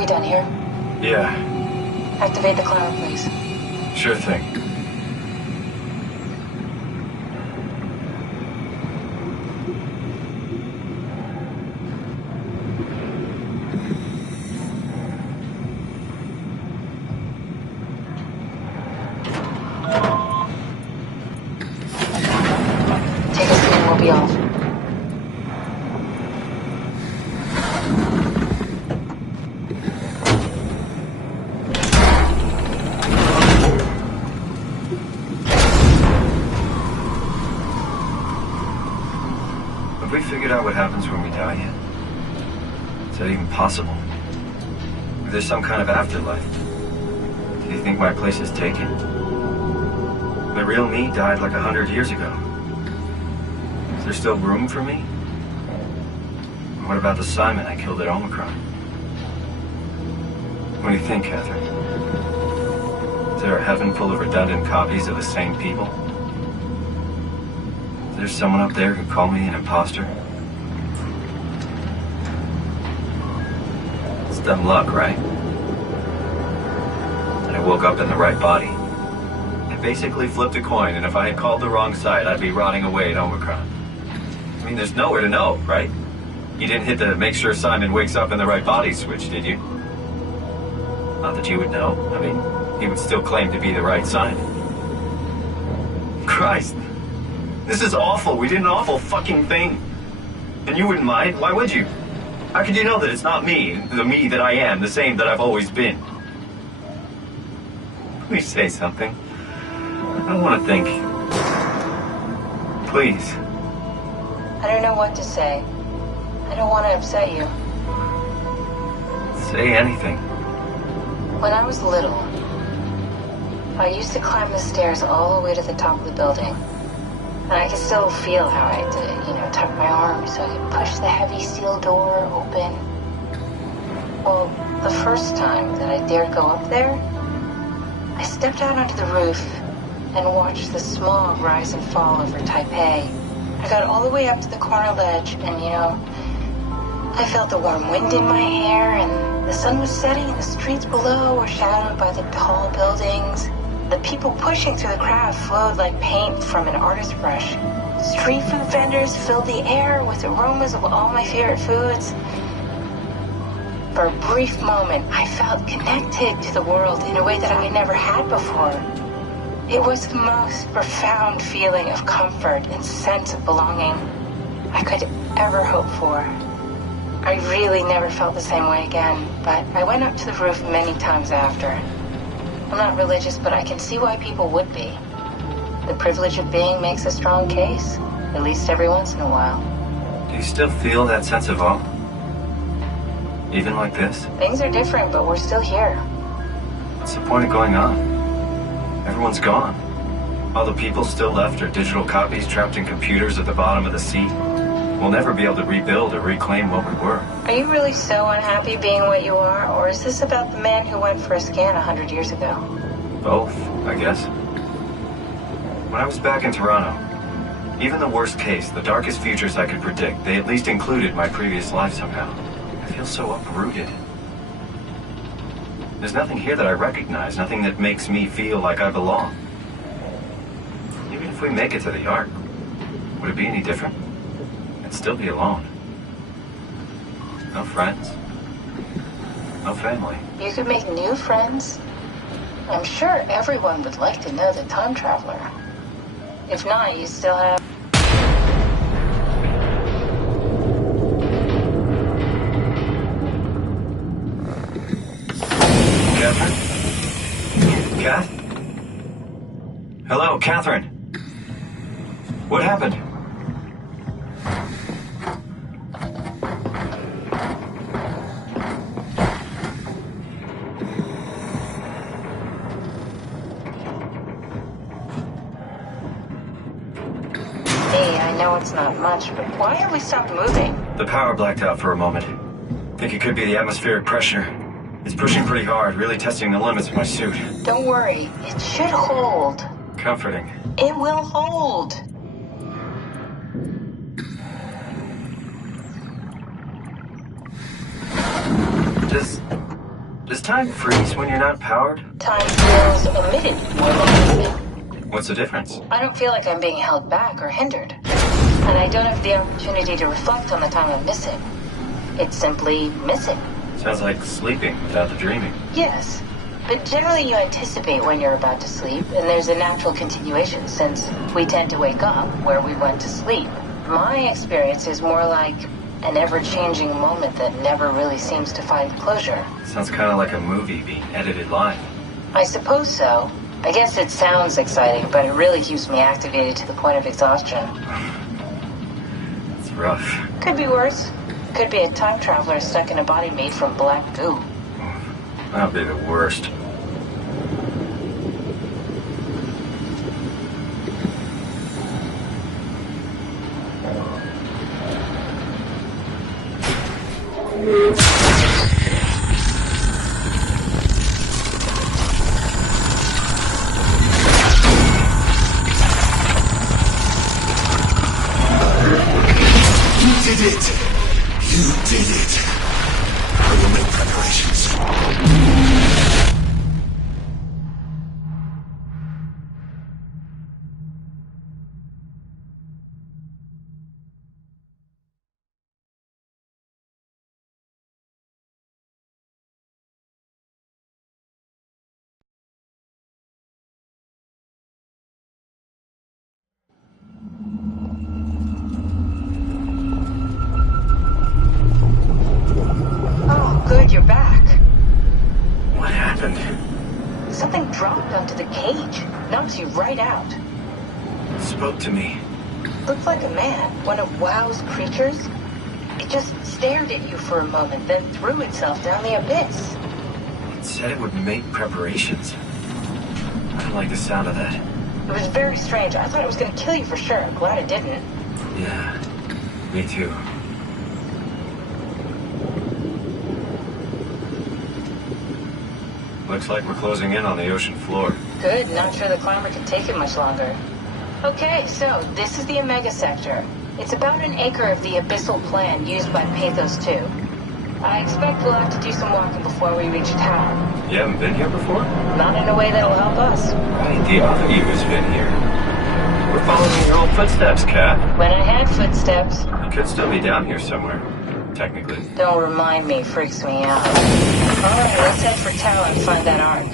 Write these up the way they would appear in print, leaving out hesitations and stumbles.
we done here? Yeah. Activate the climber, please. Sure thing. Take us in and we'll be off. Have we figured out what happens when we die yet? Is that even possible? Is there some kind of afterlife? Do you think my place is taken? The real me died like 100 years ago. Is there still room for me? What about the Simon I killed at Omicron? What do you think, Catherine? Is there a heaven full of redundant copies of the same people? Is there someone up there who called me an imposter? It's dumb luck, right? And I woke up in the right body. I basically flipped a coin, and if I had called the wrong side, I'd be rotting away at Omicron. I mean, there's nowhere to know, right? You didn't hit the make sure Simon wakes up in the right body switch, did you? Not that you would know. I mean, he would still claim to be the right sign. Christ. This is awful. We did an awful fucking thing. And you wouldn't mind? Why would you? How could you know that it's not me, the me that I am, the same that I've always been? Please say something. I don't want to think. Please. I don't know what to say. I don't want to upset you. Say anything. When I was little, I used to climb the stairs all the way to the top of the building. And I could still feel how I had to, tuck my arm so I could push the heavy steel door open. Well, the first time that I dared go up there, I stepped out onto the roof and watched the smog rise and fall over Taipei. I got all the way up to the corner ledge and, I felt the warm wind in my hair and the sun was setting and the streets below were shadowed by the tall buildings. The people pushing through the crowd flowed like paint from an artist's brush. Street food vendors filled the air with aromas of all my favorite foods. For a brief moment, I felt connected to the world in a way that I never had before. It was the most profound feeling of comfort and sense of belonging I could ever hope for. I really never felt the same way again, but I went up to the roof many times after. I'm not religious, but I can see why people would be. The privilege of being makes a strong case, at least every once in a while. Do you still feel that sense of awe? Even like this? Things are different, but we're still here. What's the point of going on? Everyone's gone. All the people still left are digital copies trapped in computers at the bottom of the sea. We'll never be able to rebuild or reclaim what we were. Are you really so unhappy being what you are, or is this about the man who went for a scan 100 years ago? Both, I guess. When I was back in Toronto, even the worst case, the darkest futures I could predict, they at least included my previous life somehow. I feel so uprooted. There's nothing here that I recognize, nothing that makes me feel like I belong. Even if we make it to the Ark, would it be any different? I'd still be alone. No friends. No family. You could make new friends. I'm sure everyone would like to know the time traveler. If not, you still have... Catherine? Kath? Hello, Catherine. What happened? It's not much, but why have we stopped moving? The power blacked out for a moment. Think it could be the atmospheric pressure. It's pushing pretty hard, really testing the limits of my suit. Don't worry, it should hold. Comforting. It will hold. time freeze when you're not powered? Time feels omitted more than needed. What's the difference? I don't feel like I'm being held back or hindered. And I don't have the opportunity to reflect on the time I'm missing. It's simply missing. Sounds like sleeping without the dreaming. Yes. But generally you anticipate when you're about to sleep, and there's a natural continuation since we tend to wake up where we went to sleep. My experience is more like an ever-changing moment that never really seems to find closure. Sounds kind of like a movie being edited live. I suppose so. I guess it sounds exciting, but it really keeps me activated to the point of exhaustion. It's rough. Could be worse. Could be a time traveler stuck in a body made from black goo. That'd be the worst. Good, you're back. What happened? Something dropped onto the cage. Knocks you right out. It spoke to me. Looked like a man, one of WAU's creatures. It just stared at you for a moment, then threw itself down the abyss. It said it would make preparations. I don't like the sound of that. It was very strange. I thought it was going to kill you for sure. I'm glad it didn't. Yeah, me too. Looks like we're closing in on the ocean floor. Good, not sure the climber can take it much longer. Okay, so this is the Omega Sector. It's about an acre of the abyssal plan used by Pathos 2. I expect we'll have to do some walking before we reach town. You haven't been here before? Not in a way that'll help us. Right, the other you has been here. We're following your old footsteps, Kat. When I had footsteps. You could still be down here somewhere, technically. Don't remind me, freaks me out. Alright, let's head for town and find that ark.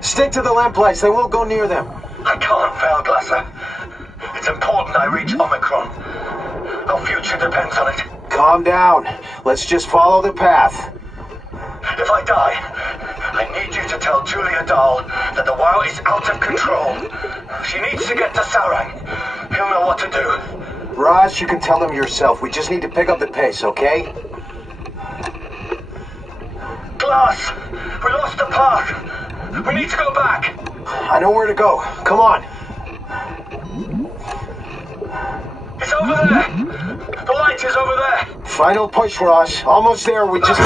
Stick to the lamplights, they won't go near them. I can't fail, Glasser. It's important I reach Omicron. Our future depends on it. Calm down. Let's just follow the path. If I die, I need you to tell Julia Dahl that the WAU is out of control. She needs to get to Sarang. He'll know what to do. Raj, you can tell him yourself. We just need to pick up the pace, okay? Glass! We lost the path! We need to go back! I know where to go. Come on. It's over there! The light is over there! Final push, Ross. Almost there. We just...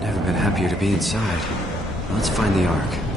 Never been happier to be inside. Let's find the Ark.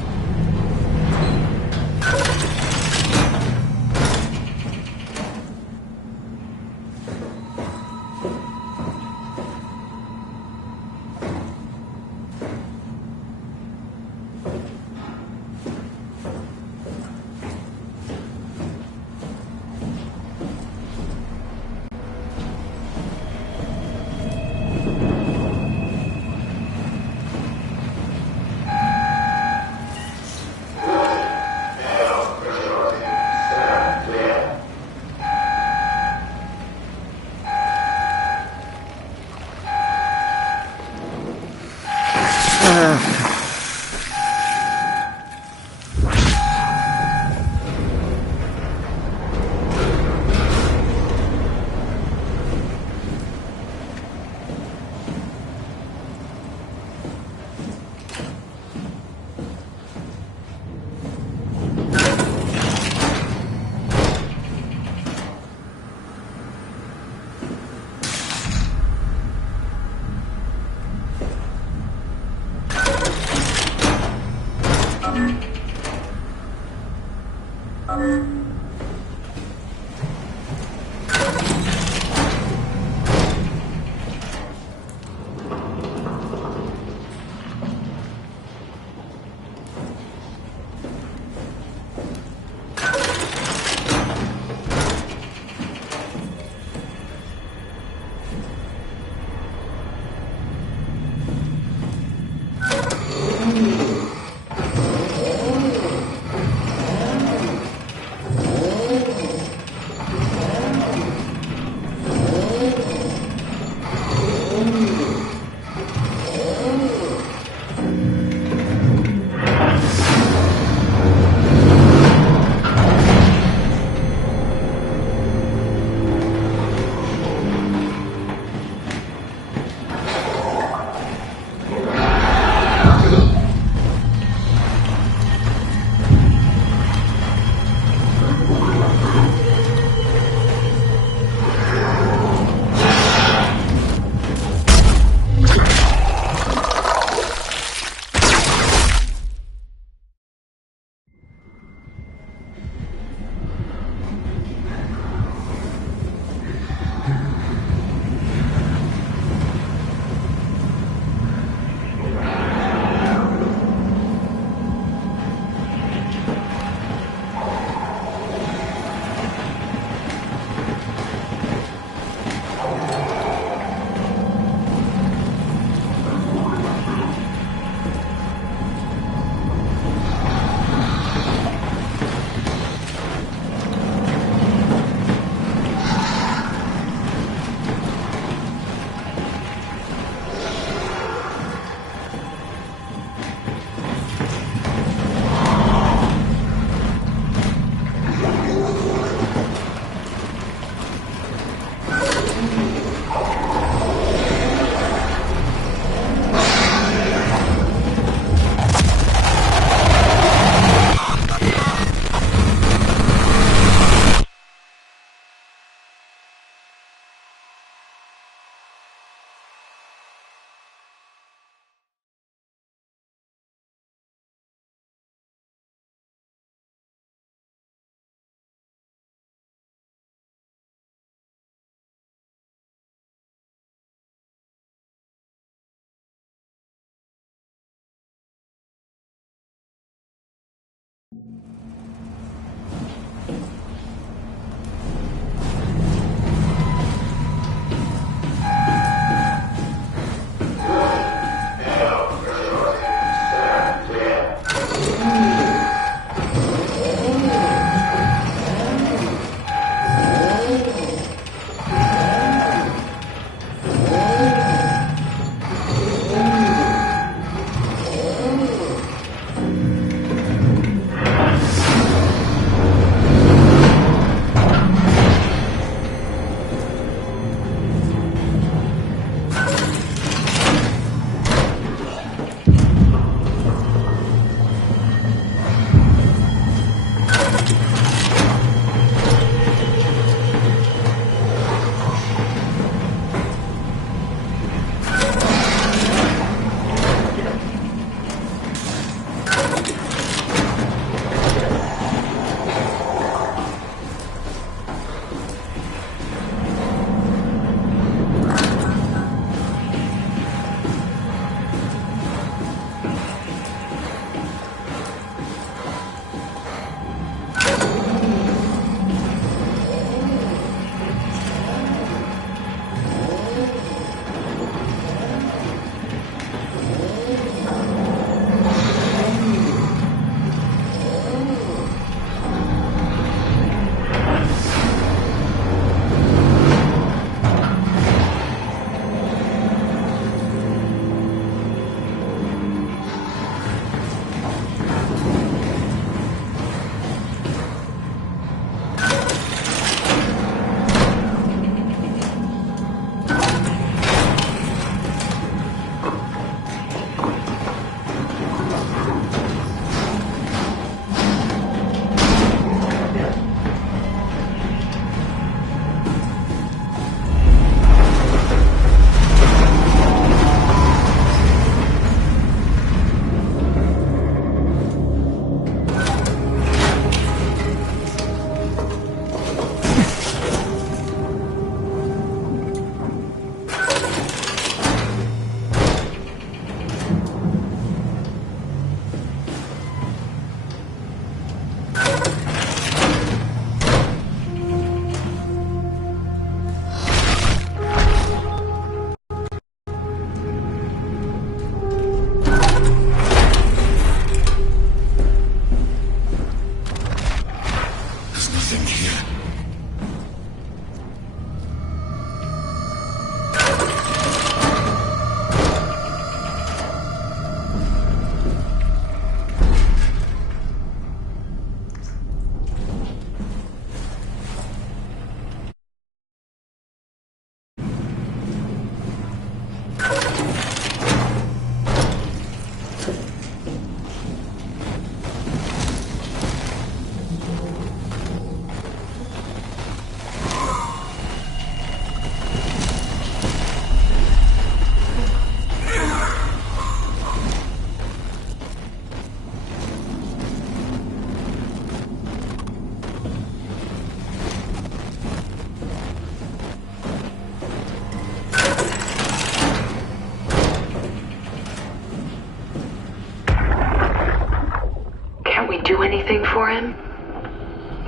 do anything for him?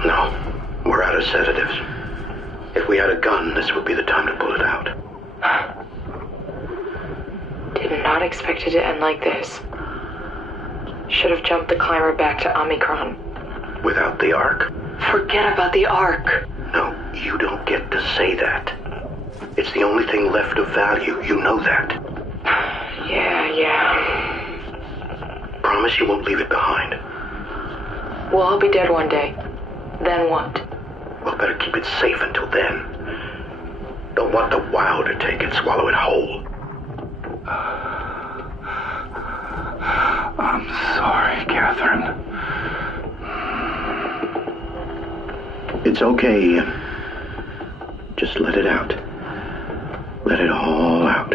No. We're out of sedatives. If we had a gun, this would be the time to pull it out. Did not expect it to end like this. Should have jumped the climber back to Omicron. Without the Ark? Forget about the Ark. No, you don't get to say that. It's the only thing left of value, you know that. Yeah. Promise you won't leave it behind. Well, I'll be dead one day. Then what? Well, better keep it safe until then. Don't want the WAU to take it, swallow it whole. I'm sorry, Catherine. It's okay, Ian. Just let it out. Let it all out.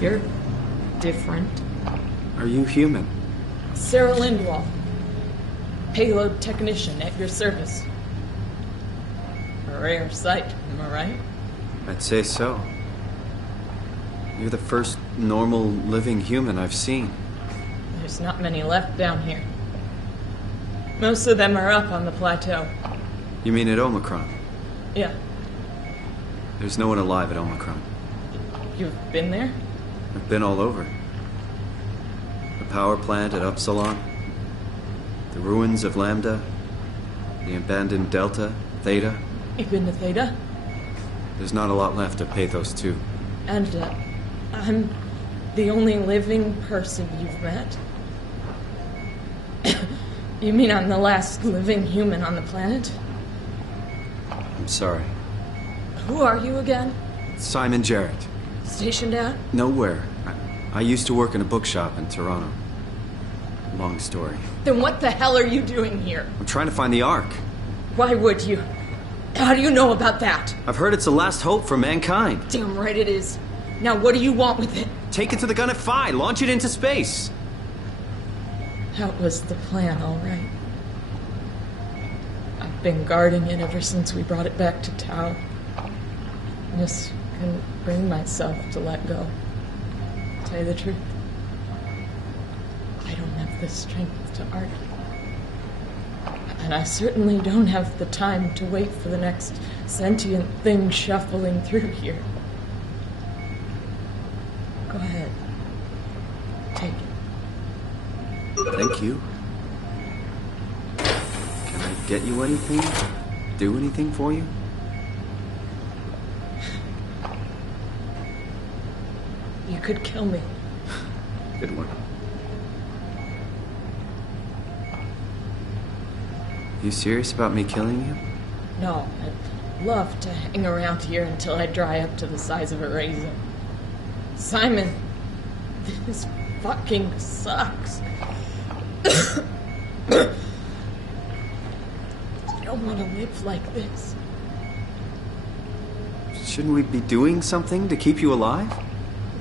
You're different. Are you human? Sarah Lindwall, payload technician at your service. A rare sight, am I right? I'd say so. You're the first normal living human I've seen. There's not many left down here. Most of them are up on the plateau. You mean at Omicron? Yeah. There's no one alive at Omicron. You've been there? I've been all over. The power plant at Upsilon, the ruins of Lambda, the abandoned Delta, Theta. You've been to Theta? There's not a lot left of Pathos 2. And, I'm the only living person you've met? You mean I'm the last living human on the planet? I'm sorry. Who are you again? Simon Jarrett. Stationed at? Nowhere. I used to work in a bookshop in Toronto. Long story. Then what the hell are you doing here? I'm trying to find the Ark. Why would you? How do you know about that? I've heard it's the last hope for mankind. Damn right it is. Now what do you want with it? Take it to the gun at Phi. Launch it into space. That was the plan, all right. I've been guarding it ever since we brought it back to Tau. Just couldn't bring myself to let go. To tell you the truth, I don't have the strength to argue. And I certainly don't have the time to wait for the next sentient thing shuffling through here. Go ahead. Take it. Thank you. Can I get you anything? Do anything for you? You could kill me. Good one. You serious about me killing you? No, I'd love to hang around here until I dry up to the size of a raisin. Simon, this fucking sucks. I don't want to live like this. Shouldn't we be doing something to keep you alive?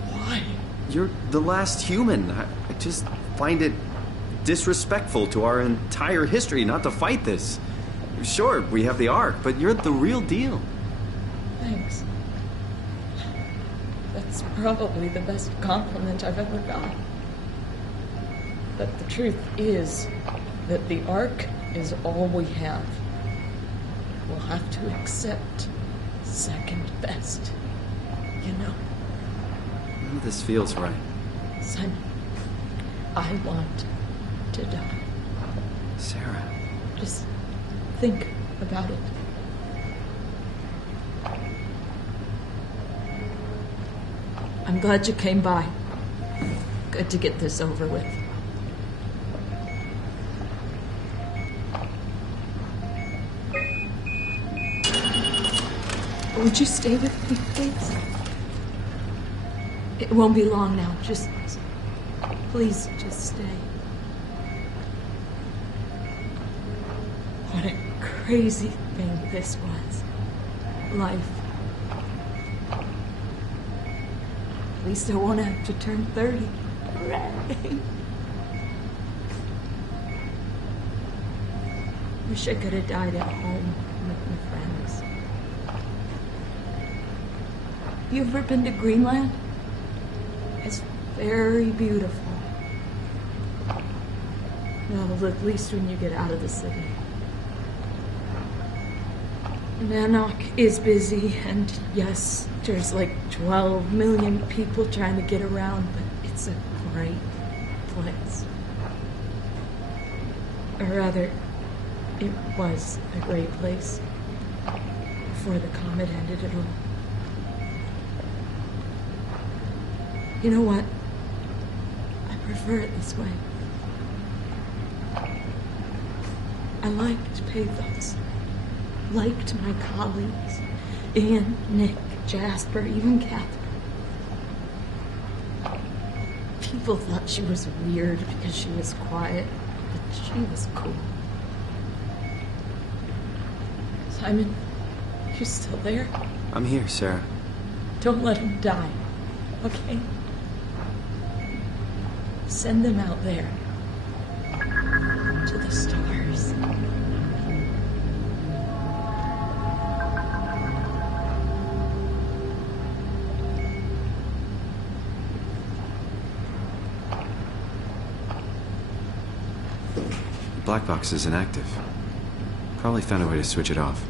Why? You're the last human. I just find it disrespectful to our entire history not to fight this. Sure, we have the Ark, but you're the real deal. Thanks. That's probably the best compliment I've ever got. But the truth is that the Ark is all we have. We'll have to accept second best, you know? Oh, this feels right. Simon, I want to die. Sarah. Just think about it. I'm glad you came by. Good to get this over with. Would you stay with me, please? It won't be long now. Just please, just stay. What a crazy thing this was. Life. At least I won't have to turn 30. Hooray! Wish I could have died at home with my friends. You ever been to Greenland? It's very beautiful. Well, at least when you get out of the city. Nanook is busy, and yes, there's like 12 million people trying to get around, but it's a great place. Or rather, it was a great place before the comet ended it all. You know what? I prefer it this way. I liked Pathos. Liked my colleagues. Ian, Nick, Jasper, even Catherine. People thought she was weird because she was quiet, but she was cool. Simon, you still there? I'm here, Sarah. Don't let him die, okay? Send them out there. To the stars. The black box is inactive. Probably found a way to switch it off.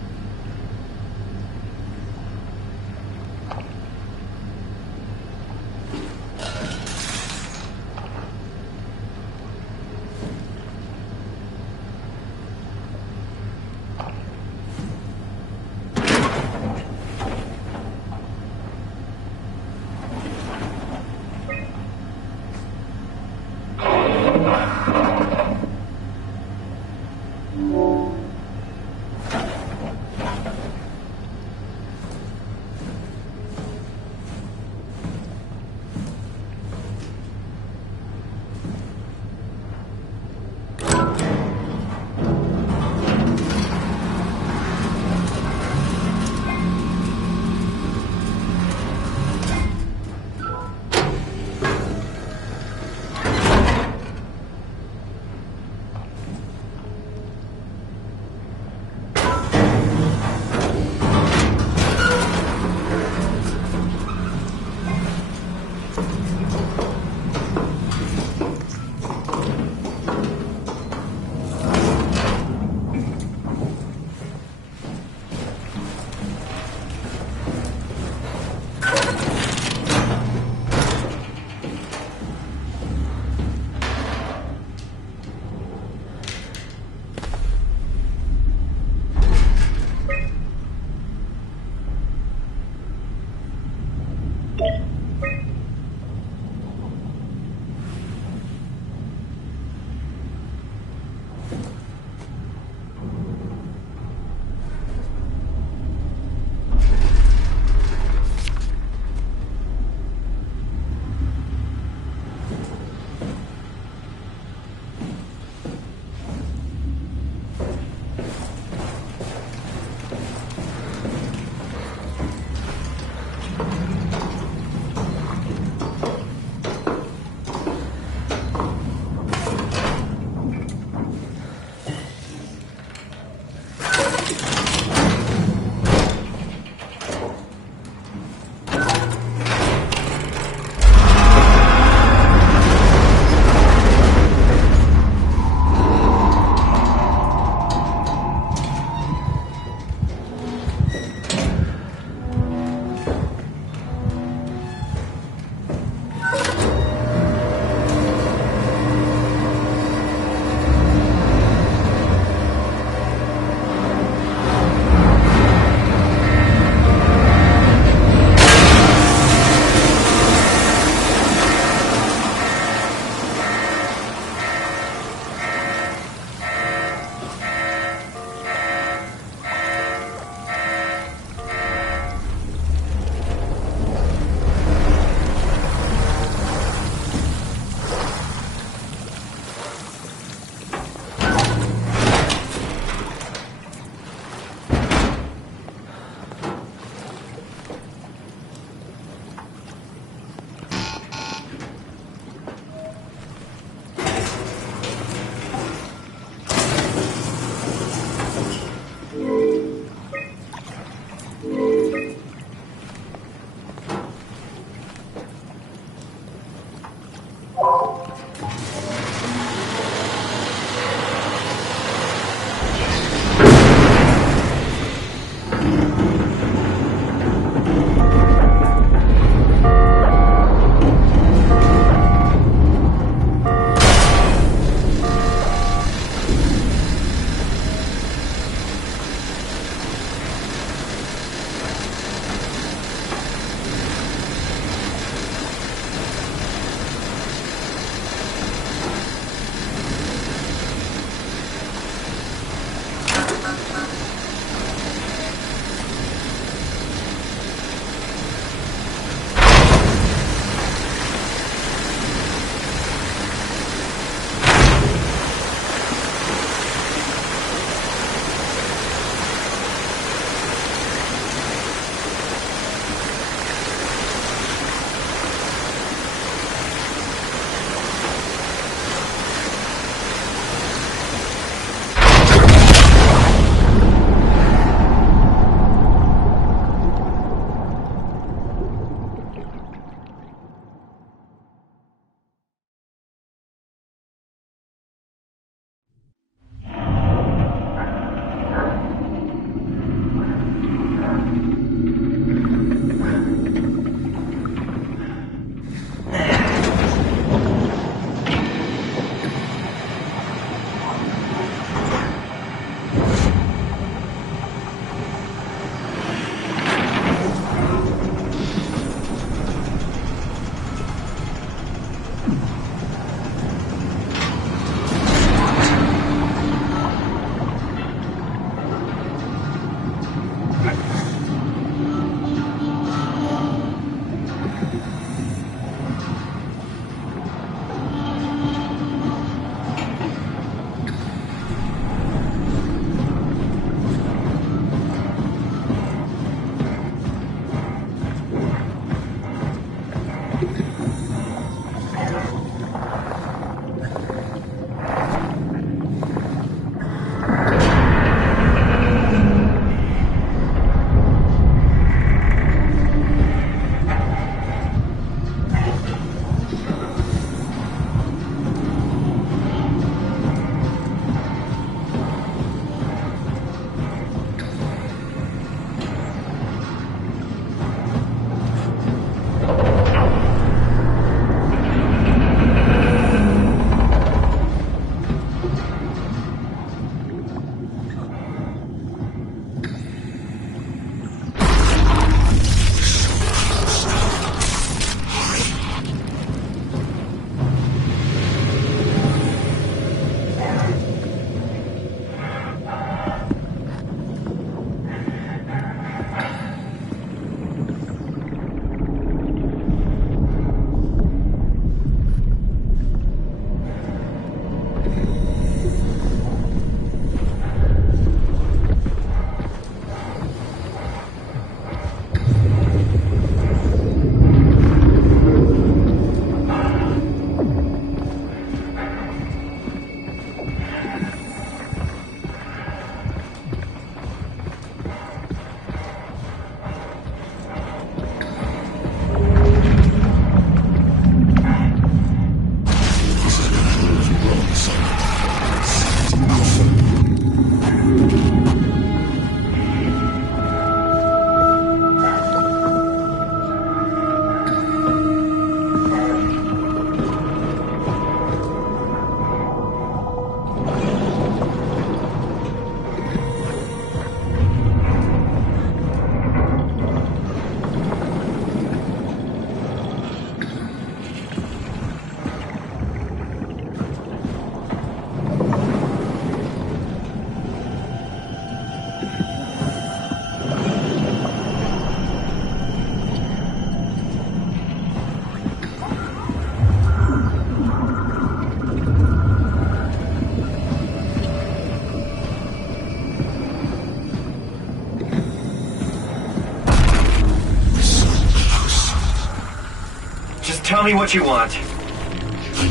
Just tell me what you want. I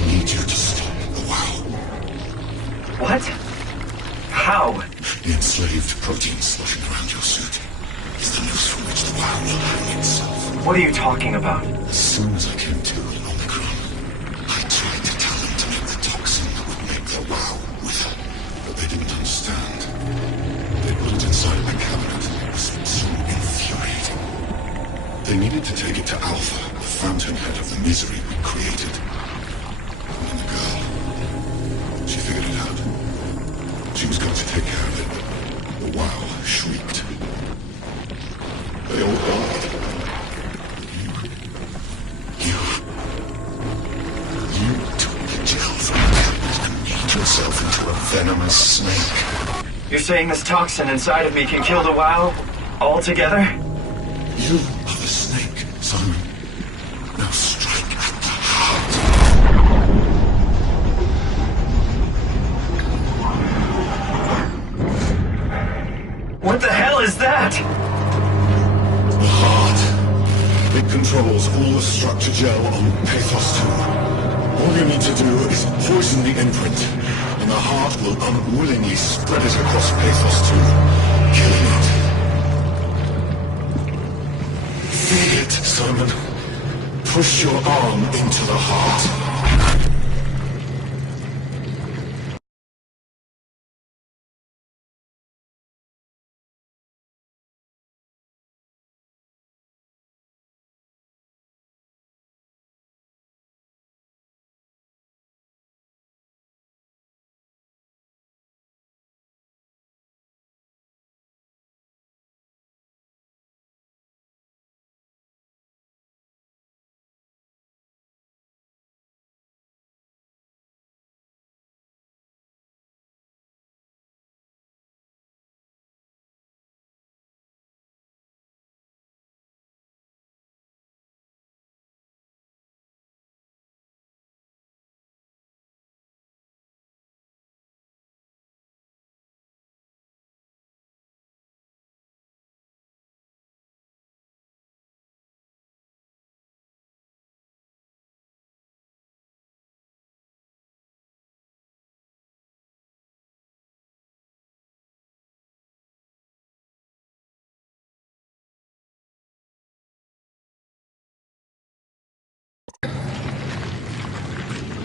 need you to stop the WAU. What? How? The enslaved protein sloshing around your suit is the noose from which the WAU will hang itself. What are you talking about? As soon as I came to in Omicron, I tried to tell them to make the toxin that would make the WAU wither, but they didn't understand. They put it inside my cabinet. It was so infuriating. They needed to take it to Alpha, the fountainhead of the misery we created. And then the girl, she figured it out. She was going to take care of it, but the WAU shrieked. They all died. You took the gel from the cabinet and made yourself into a venomous snake. You're saying this toxin inside of me can kill the WAU altogether? You are the snake, Simon. Now strike at the heart. What the hell is that? The heart. It controls all the structure gel on Pathos 2. All you need to do is poison the imprint, and the heart will unwillingly spread it across Pathos 2, killing it. Feed it, Simon. Push your arm into the heart.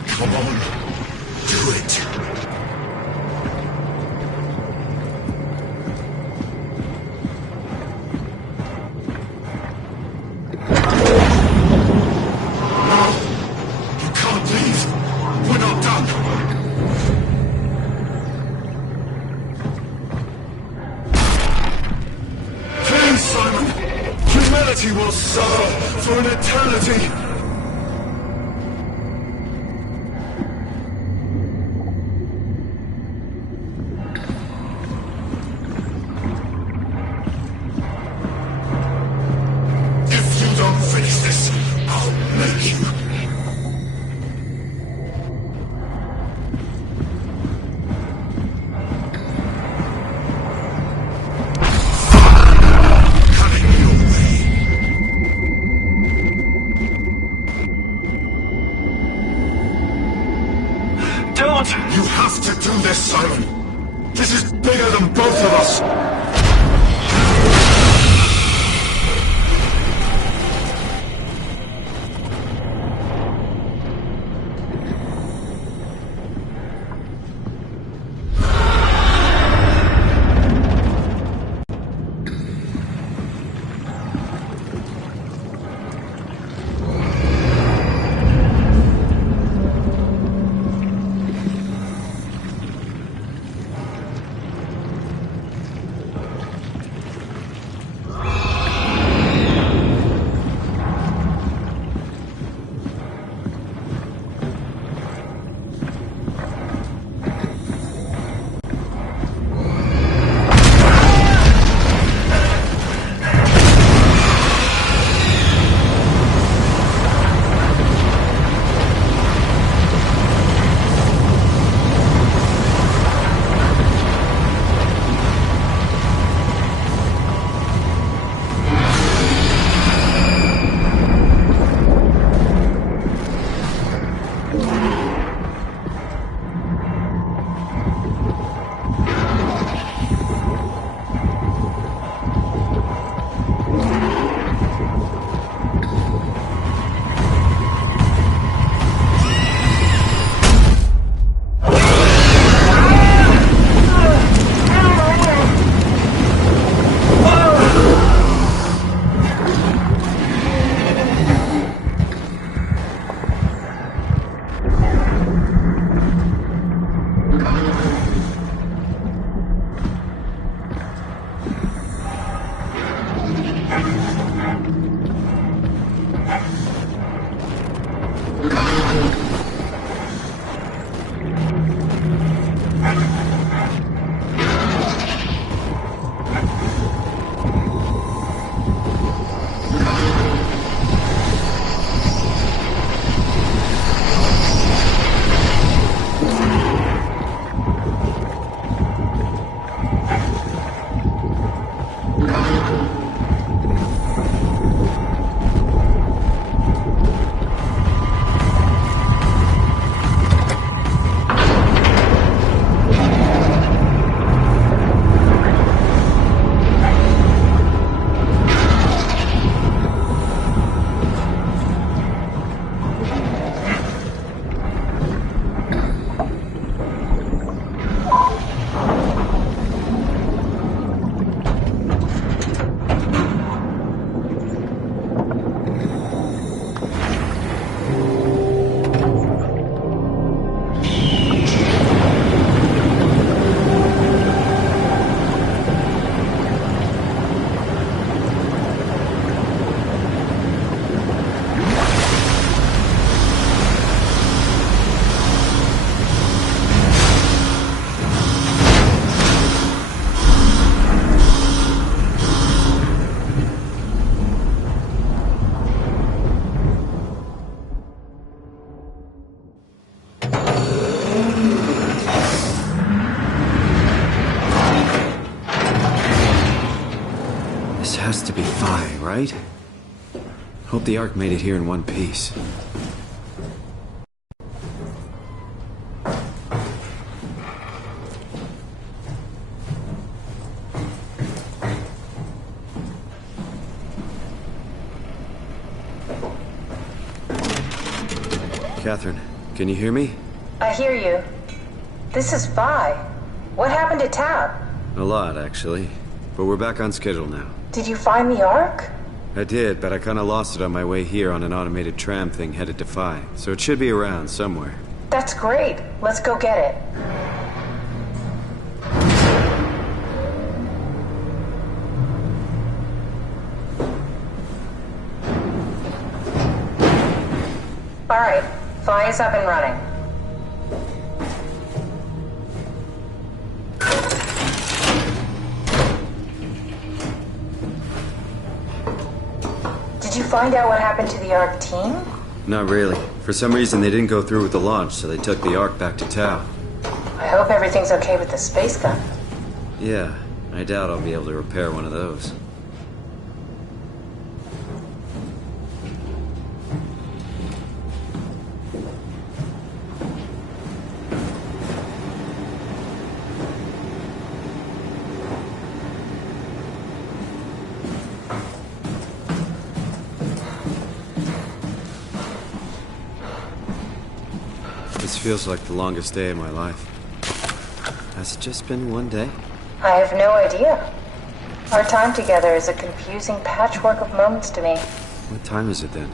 Come on, do it. No, you can't leave. We're not done. Please, Simon. Humanity will suffer for an eternity. You have to do this, Simon. This is bigger than both of us. right? Hope the Ark made it here in one piece. Catherine, can you hear me? I hear you. This is Vi. What happened to Tab? A lot, actually. But we're back on schedule now. Did you find the Ark? I did, but I kinda lost it on my way here on an automated tram thing headed to Phi. So it should be around somewhere. That's great. Let's go get it. All right. Phi is up and running. Did you find out what happened to the Ark team? Not really. For some reason, they didn't go through with the launch, so they took the Ark back to Tau. I hope everything's okay with the space gun. Yeah, I doubt I'll be able to repair one of those. This feels like the longest day of my life. Has it just been one day? I have no idea. Our time together is a confusing patchwork of moments to me. What time is it then?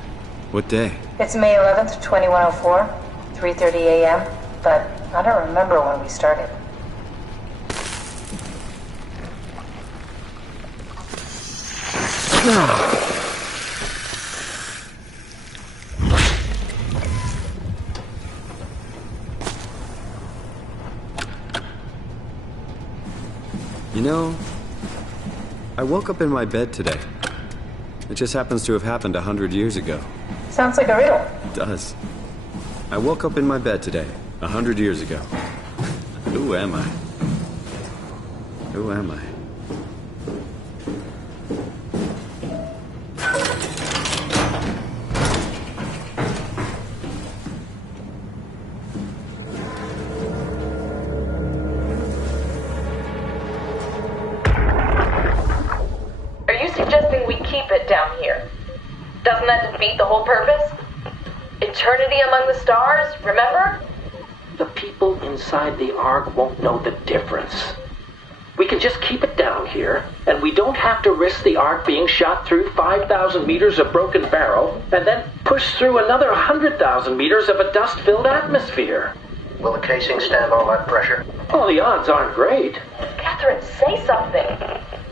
What day? It's May 11th, 2104, 3:30 a.m., but I don't remember when we started. You know, I woke up in my bed today. It just happens to have happened 100 years ago. Sounds like a riddle. It does. I woke up in my bed today, 100 years ago. Who am I? Who am I? Down here. Doesn't that defeat the whole purpose? Eternity among the stars, remember? The people inside the Ark won't know the difference. We can just keep it down here, and we don't have to risk the Ark being shot through 5,000 meters of broken barrel, and then push through another 100,000 meters of a dust-filled atmosphere. Will the casing stand all that pressure? Well, the odds aren't great. Catherine, say something.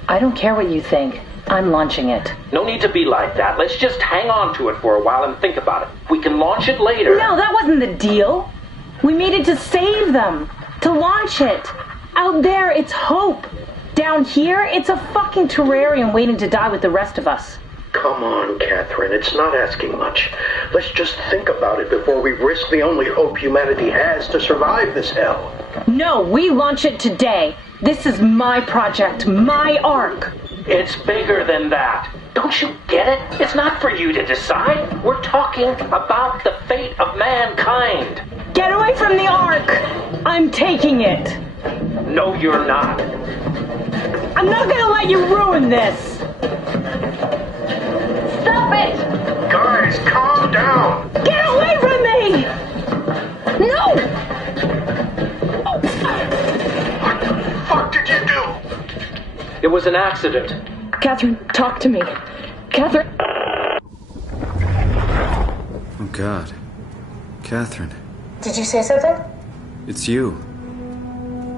I don't care what you think. I'm launching it. No need to be like that. Let's just hang on to it for a while and think about it. We can launch it later. No, that wasn't the deal. We made it to save them. To launch it. Out there, it's hope. Down here, it's a fucking terrarium waiting to die with the rest of us. Come on, Catherine. It's not asking much. Let's just think about it before we risk the only hope humanity has to survive this hell. No, we launch it today. This is my project, my Ark. It's bigger than that. Don't you get it? It's not for you to decide. We're talking about the fate of mankind. Get away from the Ark! I'm taking it. No, you're not. I'm not gonna let you ruin this. Stop it! Guys, calm down! Get away from me! No! What the fuck did you do? It was an accident. Catherine, talk to me. Catherine. Oh, God. Catherine. Did you say something? It's you.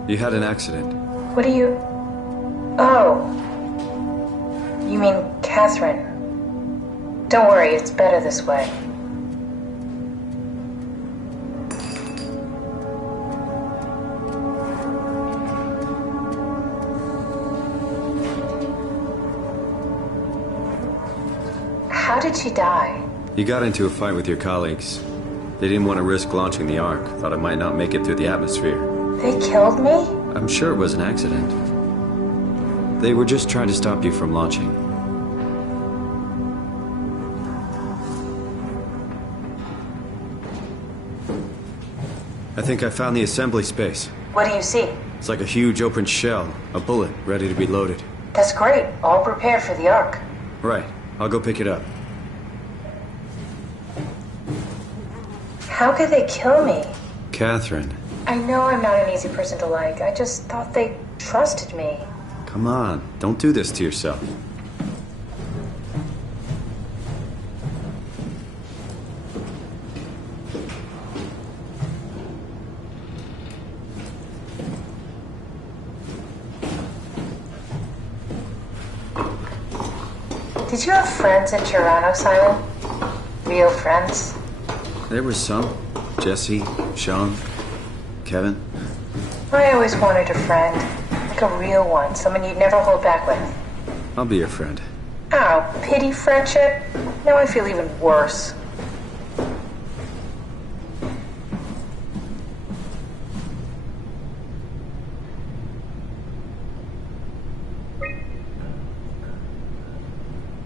You had an accident. What do you... Oh. You mean Catherine. Don't worry, it's better this way. How did she die? You got into a fight with your colleagues. They didn't want to risk launching the Ark. Thought it might not make it through the atmosphere. They killed me? I'm sure it was an accident. They were just trying to stop you from launching. I think I found the assembly space. What do you see? It's like a huge open shell, a bullet ready to be loaded. That's great. All prepared for the Ark. Right. I'll go pick it up. How could they kill me? Catherine. I know I'm not an easy person to like. I just thought they trusted me. Come on. Don't do this to yourself. Did you have friends in Toronto, Simon? Real friends? There were some. Jesse, Sean, Kevin. I always wanted a friend. Like a real one. Someone you'd never hold back with. I'll be your friend. Oh, pity friendship? Now I feel even worse.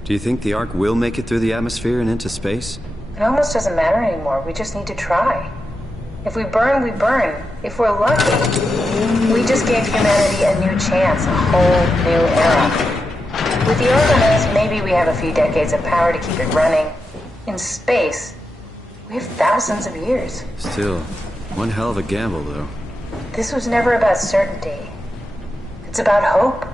Do you think the Ark will make it through the atmosphere and into space? It almost doesn't matter anymore. We just need to try. If we burn, we burn. If we're lucky, we just gave humanity a new chance, a whole new era. With the Ark on us, maybe we have a few decades of power to keep it running. In space, we have thousands of years. Still, one hell of a gamble, though. This was never about certainty. It's about hope.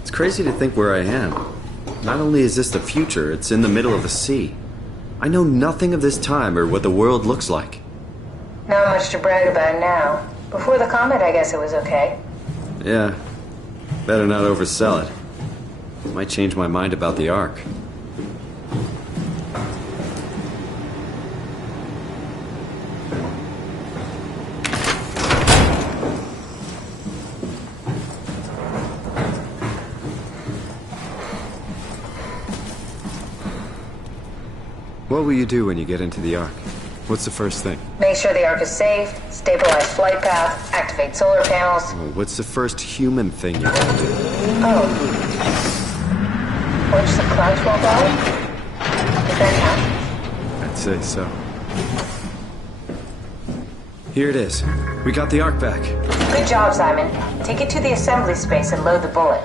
It's crazy to think where I am. Not only is this the future, it's in the middle of the sea. I know nothing of this time or what the world looks like. Not much to brag about now. Before the comet, I guess it was okay. Yeah. Better not oversell it. Might change my mind about the Ark. What will you do when you get into the Ark? What's the first thing? Make sure the Ark is safe, stabilize flight path, activate solar panels. Oh, what's the first human thing you're gonna do? Oh. Watch the clouds roll by? Does that count? I'd say so. Here it is. We got the Ark back. Good job, Simon. Take it to the assembly space and load the bullet.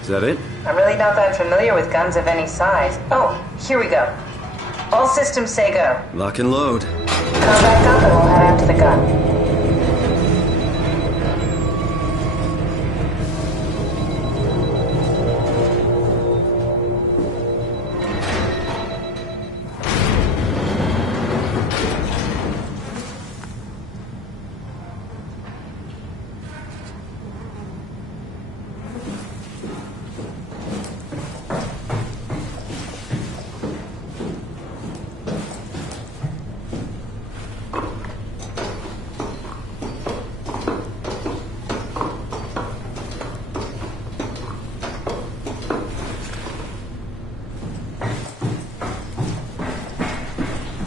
Is that it? I'm really not that familiar with guns of any size. Oh, here we go. All systems say go. Lock and load. Come back up and we'll head out to the gun.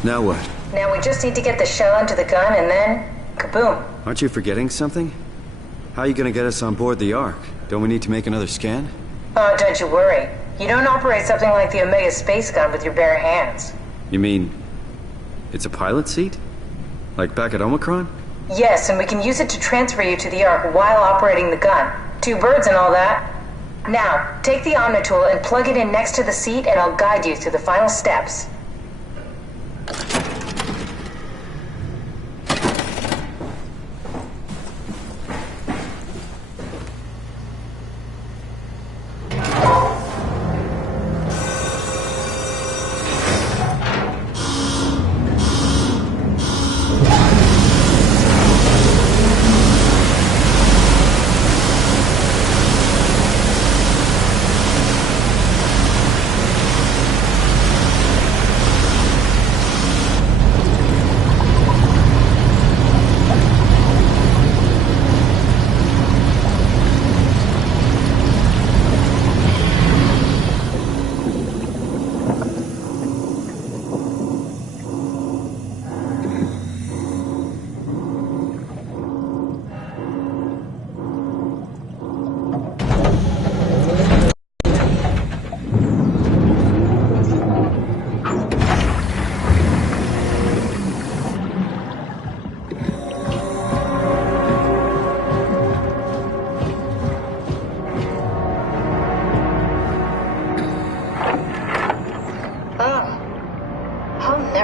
Now what? Now we just need to get the shell into the gun and then... kaboom. Aren't you forgetting something? How are you gonna get us on board the Ark? Don't we need to make another scan? Oh, don't you worry. You don't operate something like the Omega space gun with your bare hands. You mean... it's a pilot seat? Like back at Omicron? Yes, and we can use it to transfer you to the Ark while operating the gun. 2 birds and all that. Now, take the Omnitool and plug it in next to the seat and I'll guide you through the final steps.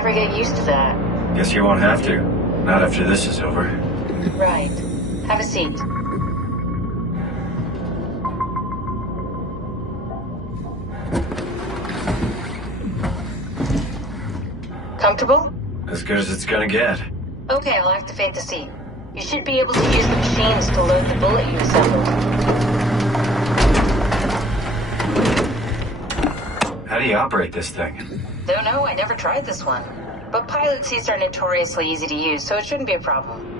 Get used to that. Guess you won't have to. Not after this is over. Right. Have a seat. Comfortable? As good as it's gonna get. Okay, I'll activate the seat. You should be able to use the machines to load the bullet you assembled. How do you operate this thing? Don't know, I never tried this one. But pilot seats are notoriously easy to use, so it shouldn't be a problem.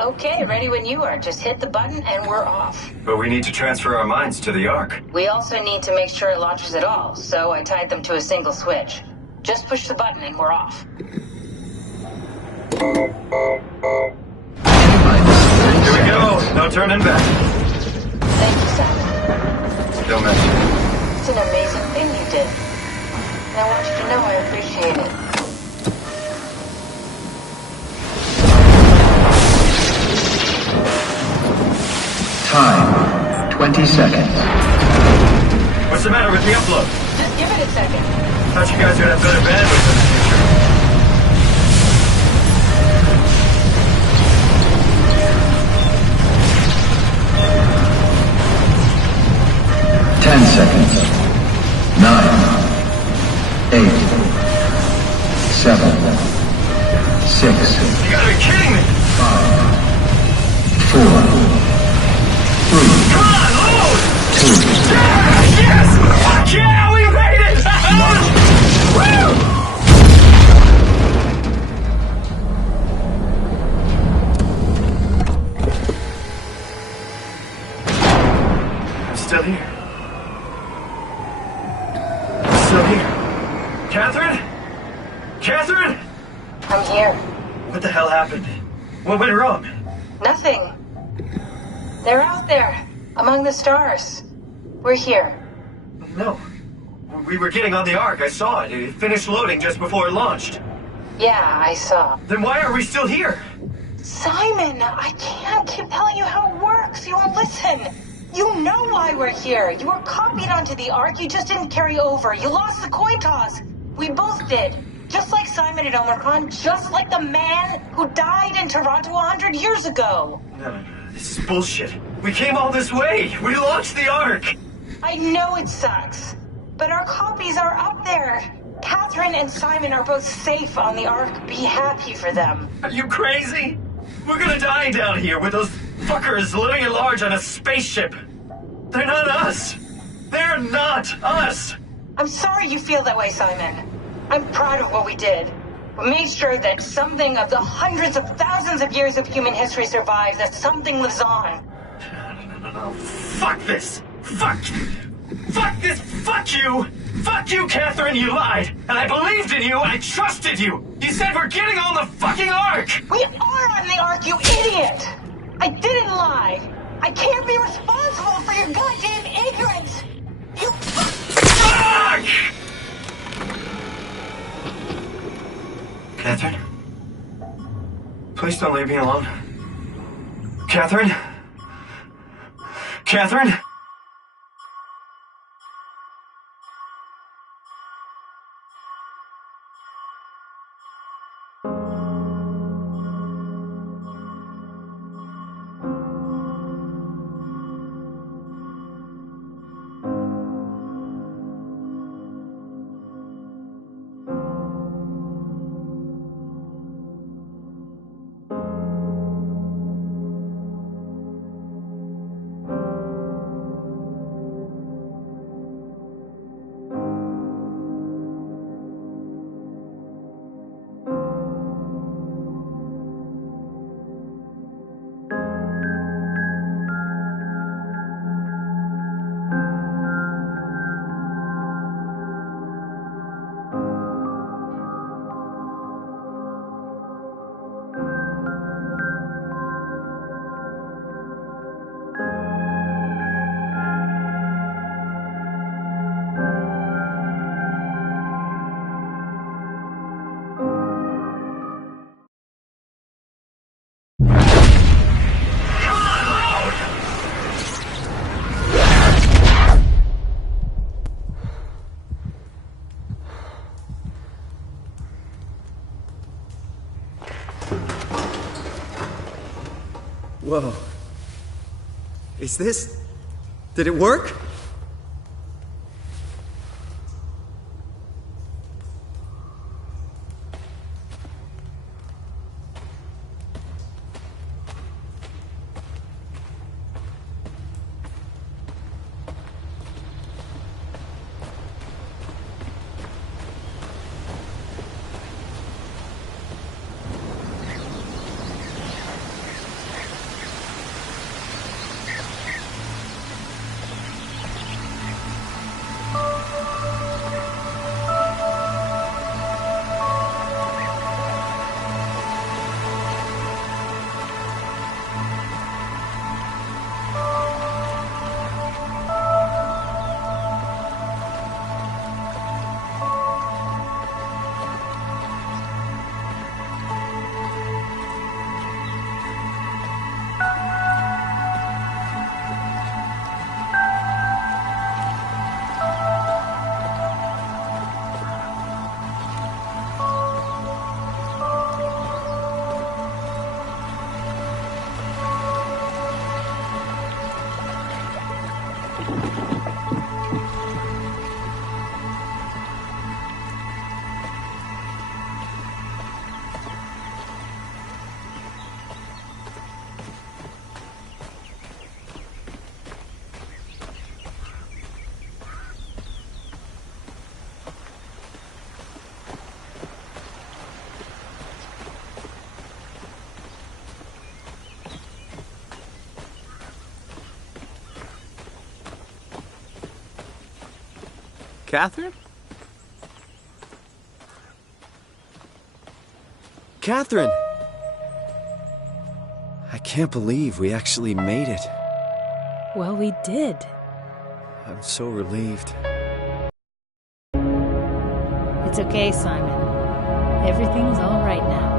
Okay, ready when you are. Just hit the button and we're off. But we need to transfer our minds to the Ark. We also need to make sure it launches at all, so I tied them to a single switch. Just push the button and we're off. Here we go. No turning back. Thank you, Simon. Don't mention it. It's an amazing thing you did. And I want you to know I appreciate it. Time, 20 seconds. What's the matter with the upload? Just give it a second. Thought you guys would have better bandwidth in the future. Seconds. 9, 8, 7, 6. You gotta be kidding me! 5, 4, 3. Come on, load! 2. Yes! Fuck yeah, we made it! Woo! I'm still here. Still here. Catherine? Catherine? I'm here. What the hell happened? What went wrong? Nothing. They're out there, among the stars. We're here. No. We were getting on the Ark. I saw it. It finished loading just before it launched. Yeah, I saw. Then why are we still here? Simon, I can't keep telling you how it works. You won't listen. You know why we're here. You were copied onto the Ark. You just didn't carry over. You lost the coin toss. We both did. Just like Simon at Omicron, just like the man who died in Toronto 100 years ago. No. This is bullshit. We came all this way. We launched the Ark. I know it sucks, but our copies are up there. Catherine and Simon are both safe on the Ark. Be happy for them. Are you crazy? We're gonna die down here with those fuckers living at large on a spaceship. They're not us. They're not us. I'm sorry you feel that way, Simon. I'm proud of what we did. We made sure that something of the hundreds of thousands of years of human history survives, that something lives on. No. Fuck this. Fuck this. Fuck you. Fuck you, Catherine. You lied. And I believed in you. I trusted you. You said we're getting on the fucking Ark. We are on the Ark, you idiot. I didn't lie. I can't be responsible for your goddamn ignorance. You fuck! Catherine? Please don't leave me alone. Catherine? Catherine? Whoa. Is this... Did it work? Catherine? Catherine! I can't believe we actually made it. Well, we did. I'm so relieved. It's okay, Simon. Everything's all right now.